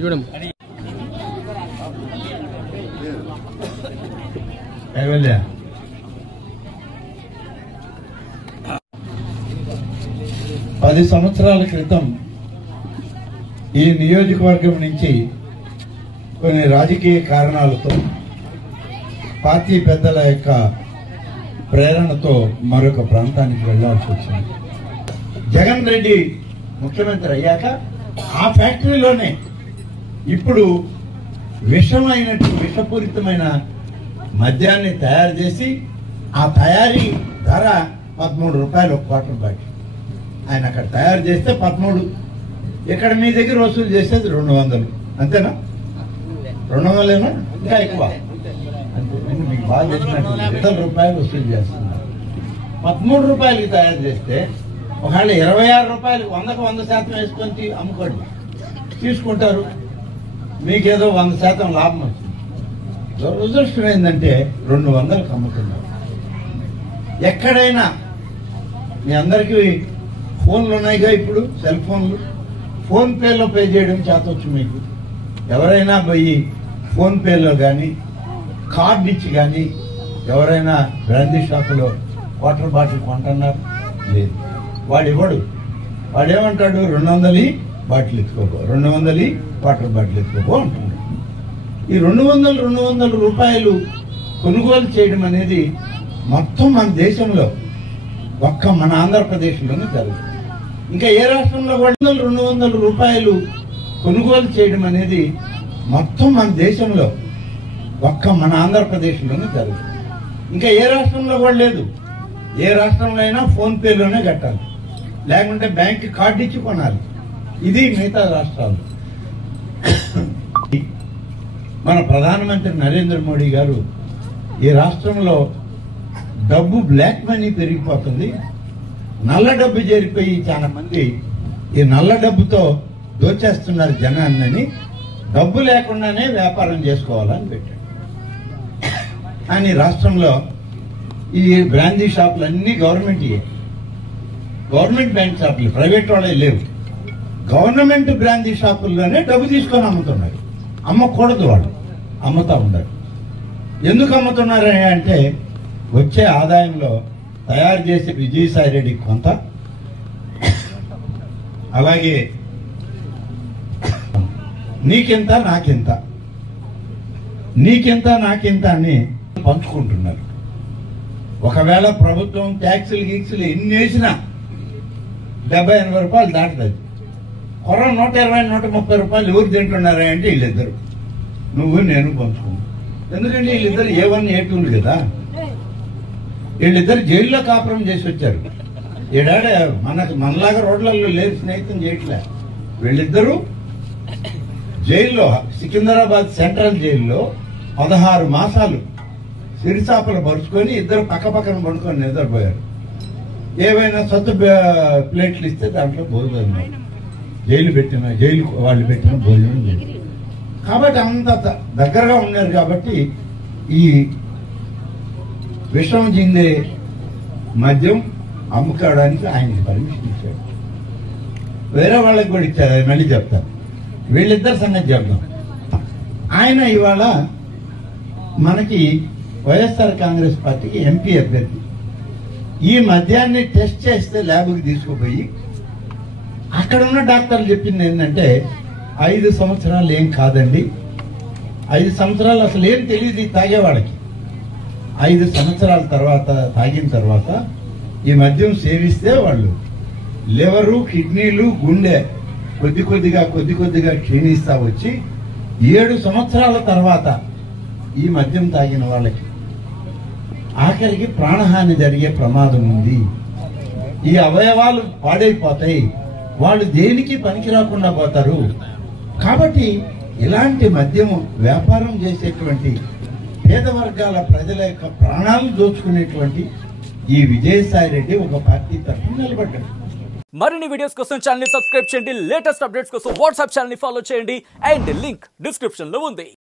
చూడమ్మ 10 సంవత్సరాల క్రితం ఈ నియోజకవర్గం నుంచి కొన్ని రాజకీయ కారణాలతో పార్టీ పెద్దల యొక్క ప్రేరణతో మరొక ప్రాంతానికి వెళ్లాల్సి వచ్చింది. జగన్ రెడ్డి ముఖ్యమంత్రి అయ్యాక ఆ ఫ్యాక్టరీలోనే ఇప్పుడు విషపూరితమైన మద్యాన్ని తయారు చేసి ఆ తయారీ ధర 13 రూపాయలు ఒక క్వార్టర్ బాటిల్. ఆయన అక్కడ తయారు చేస్తే 13, ఇక్కడ మీ దగ్గర వసూలు చేసేది 200. అంతేనా? 200ఏనా? ఇంకా ఎక్కువ. అంతే, మీకు బాగా తెలిసినట్టు 200 రూపాయలు వసూలు చేస్తున్నారు. 13 రూపాయలకి తయారు చేస్తే ఒకవేళ 26 రూపాయలకు 100% వేసుకొని అమ్ముకోండి, తీసుకుంటారు. మీకేదో 100% లాభం వస్తుంది. దురదృష్టం ఏంటంటే 200కు అమ్ముతున్నారు. ఎక్కడైనా మీ అందరికీ ఫోన్లు ఉన్నాయిగా, ఇప్పుడు సెల్ ఫోన్లు, ఫోన్ పేలో పే చేయడం చేతొచ్చు మీకు. ఎవరైనా పోయి ఫోన్ పేలో కానీ కార్డు ఇచ్చి కానీ ఎవరైనా బ్రాందీ షాపులో వాటర్ బాటిల్ కొంటున్నారు? లేదు. వాడు ఇవ్వడు. వాడేమంటాడు? 200 బాటిల్ ఎత్తుకోబో, 200 వాటర్ బాటిల్ ఎత్తుకోబో అంటున్నాడు. ఈ 200 రూపాయలు కొనుగోలు చేయడం అనేది మొత్తం మన దేశంలో ఒక్క మన ఆంధ్రప్రదేశ్లోనే జరుగుతుంది. ఇంకా ఏ రాష్ట్రంలో 200 రూపాయలు కొనుగోలు చేయడం అనేది మొత్తం మన దేశంలో ఒక్క మన ఆంధ్రప్రదేశ్లోనే జరుగుతుంది. ఇంకా ఏ రాష్ట్రంలో కూడా లేదు. ఏ రాష్ట్రంలో అయినా ఫోన్ పేలోనే కట్టాలి, లేకుంటే బ్యాంక్ కార్డు ఇచ్చి కొనాలి. ఇది మిగతా రాష్ట్రాలు. మన ప్రధానమంత్రి నరేంద్ర మోడీ గారు ఈ రాష్ట్రంలో డబ్బు బ్లాక్ మనీ పెరిగిపోతుంది, నల్ల డబ్బు చేరిపోయి చాలా మంది ఈ నల్ల డబ్బుతో దోచేస్తున్నారు జనాన్ని, డబ్బు లేకుండానే వ్యాపారం చేసుకోవాలని పెట్టాడు. కానీ రాష్ట్రంలో ఈ బ్రాందీ షాపులు అన్ని గవర్నమెంట్ బ్యాంక్ షాపులు, ప్రైవేట్ వాళ్ళే లేవు. గవర్నమెంట్ బ్రాందీ షాపుల్లోనే డబ్బు తీసుకొని అమ్ముతున్నారు. అమ్మకూడదు, వాళ్ళు అమ్ముతా ఉన్నారు. ఎందుకు అమ్ముతున్నారు అంటే వచ్చే ఆదాయంలో తయారు చేసే విజయసాయి రెడ్డికి కొంత, అలాగే నీకెంత నాకెంత అని పంచుకుంటున్నారు. ఒకవేళ ప్రభుత్వం ట్యాక్సులు ఎన్ని వేసినా 70-80 రూపాయలు దాటుతుంది. 120-130 రూపాయలు ఎవరు తింటున్నారా అంటే వీళ్ళిద్దరు, నువ్వు నేను పంచుకున్నావు. ఎందుకంటే వీళ్ళిద్దరు A1 A2 కదా. వీళ్ళిద్దరు జైల్లో కాపురం చేసి వచ్చారు. ఏడాడ మనలాగా రోడ్లలో లేదు, స్నేహితం చేయట్లే. వీళ్ళిద్దరూ జైల్లో, సికింద్రాబాద్ సెంట్రల్ జైల్లో 16 మాసాలు సిరిసాపలు పరుచుకొని ఇద్దరు పక్కన పడుకొని నిద్రపోయారు. ఏవైనా సత్తు ప్లేట్లు ఇస్తే దాంట్లో భోజనం, జైలు వాళ్ళు పెట్టిన భోజనం. కాబట్టి అంత దగ్గరగా ఉన్నారు. కాబట్టి ఈ విషం జిందే మద్యం అమ్ముకోవడానికి ఆయనకి పర్మిషన్ ఇచ్చాడు. వేరే వాళ్ళకి కూడా ఇచ్చారు, అది మళ్ళీ చెప్తాను. వీళ్ళిద్దరు సంగతి చెప్తాం. ఆయన ఇవాళ మనకి వైఎస్ఆర్ కాంగ్రెస్ పార్టీకి ఎంపీ అభ్యర్థి. ఈ మద్యాన్ని టెస్ట్ చేస్తే ల్యాబ్కి తీసుకుపోయి అక్కడ ఉన్న డాక్టర్లు చెప్పింది ఏంటంటే 5 సంవత్సరాలు ఏం కాదండి, 5 సంవత్సరాలు అసలు ఏం తెలియదు తాగేవాళ్ళకి. 5 సంవత్సరాల తర్వాత తాగిన తర్వాత ఈ మద్యం సేవిస్తే వాళ్ళు లివరు, కిడ్నీలు, గుండె కొద్ది కొద్దిగా క్షీణిస్తా వచ్చి 7 సంవత్సరాల తర్వాత ఈ మద్యం తాగిన వాళ్ళకి ఆఖరికి ప్రాణహాని జరిగే ప్రమాదం ఉంది. ఈ అవయవాలు పాడైపోతాయి, వాళ్ళు దేనికి పనికి రాకుండా పోతారు. కాబట్టి ఇలాంటి మద్యము వ్యాపారం చేసేటువంటి పేద వర్గాల ప్రజల యొక్క ప్రాణాలు దోచుకునేటువంటి ఈ విజయసాయి రెడ్డి ఒక పార్టీ తరఫున నిలబడ్డాడు. మరిన్ని వీడియోస్ కోసం ఛానల్ ని సబ్స్క్రైబ్ చేయండి, లేటెస్ట్ అప్డేట్స్ కోసం వాట్సాప్ ఛానల్ ని ఫాలో చేయండి అండ్ లింక్ డిస్క్రిప్షన్ లో ఉంది.